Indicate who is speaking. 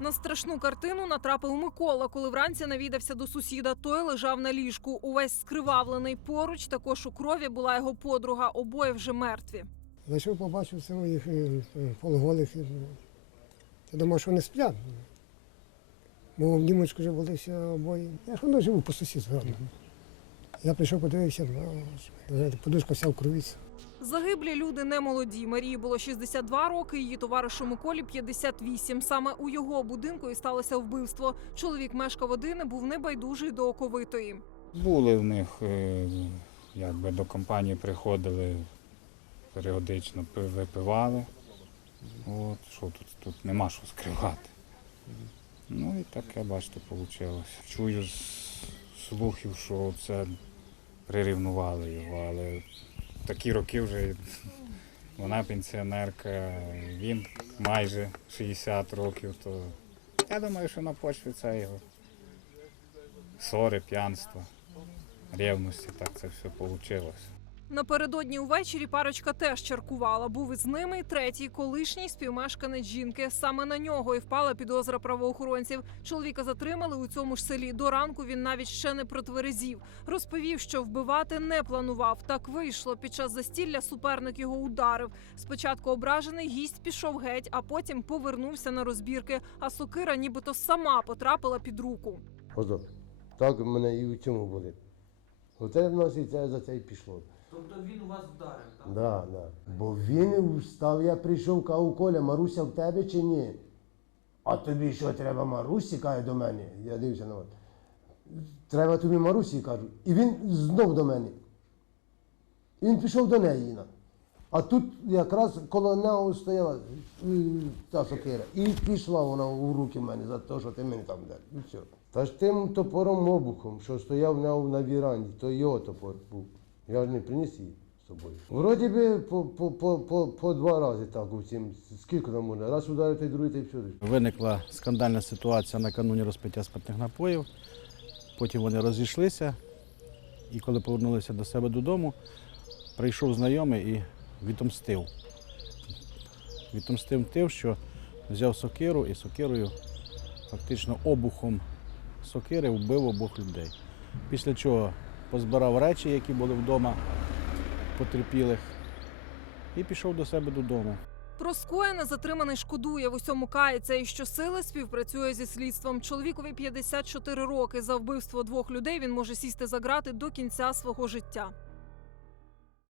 Speaker 1: На страшну картину натрапив Микола, коли вранці навідався до сусіда. Той лежав на ліжку, увесь скривавлений. Поруч також у крові була його подруга. Обоє вже мертві.
Speaker 2: Зайшов, побачив своїх їх е, е, полуголих. Я думав, що вони сплять. Бо в німочку вже були всі обоє. Я ж воно живу по сусідству. Я прийшов, подивився, ну, подушка вся в крові.
Speaker 1: Загиблі люди не молоді. Марії було 62 роки, її товаришу Миколі 58. Саме у його будинку і сталося вбивство. Чоловік мешкав один і був небайдужий до оковитої.
Speaker 3: Були в них, е, якби до компанії приходили періодично, випивали. От, що тут, тут нема що скривати. Ну і таке, бачите, вийшло. Чую з слухів, що це прирівнували його, але такі роки вже вона пенсіонерка, він майже 60 років, то я думаю, що на почві це його ссори, п'янство, ревності, так це все вийшло.
Speaker 1: Напередодні увечері парочка теж чаркувала. Був із ними третій колишній співмешканець жінки. Саме на нього і впала підозра правоохоронців. Чоловіка затримали у цьому ж селі. До ранку він навіть ще не протверезів. Розповів, що вбивати не планував. Так вийшло. Під час застілля суперник його ударив. Спочатку ображений гість пішов геть, а потім повернувся на розбірки. А сокира нібито сама потрапила під руку.
Speaker 4: Так мене і у цьому були. Оце в нас і це за це й пішло.
Speaker 5: Тобто він у вас вдарив, так?
Speaker 4: Да, да. Бо він встав, я прийшов, кажу, Коля, Маруся в тебе чи ні? А тобі що треба Марусі, каже до мене. Я дивлюся на от. Треба тобі Марусі, кажу. І він знов до мене. І він пішов до неї. на. А тут якраз коло нього стояла та сокира. І пішла вона у руки в мене за те, що ти мені там дав. Та ж тим топором обухом, що стояв нього на віранді, то його топор був. Я ж не приніс її з собою. Вроді би по, по, по, по, по два рази так у цім. Скільки там можна? Раз ударити, другий та й все.
Speaker 6: Виникла скандальна ситуація накануні розпиття спиртних напоїв. Потім вони розійшлися, і коли повернулися до себе додому, прийшов знайомий і відомстив. Відомстив тим, що взяв сокиру і сокирою, фактично обухом сокири вбив обох людей. Після чого позбирав речі, які були вдома потерпілих, і пішов до себе додому.
Speaker 1: Про скоєне затриманий шкодує в усьому кається і щосили співпрацює зі слідством. Чоловікові 54 роки. За вбивство двох людей він може сісти за грати до кінця свого життя.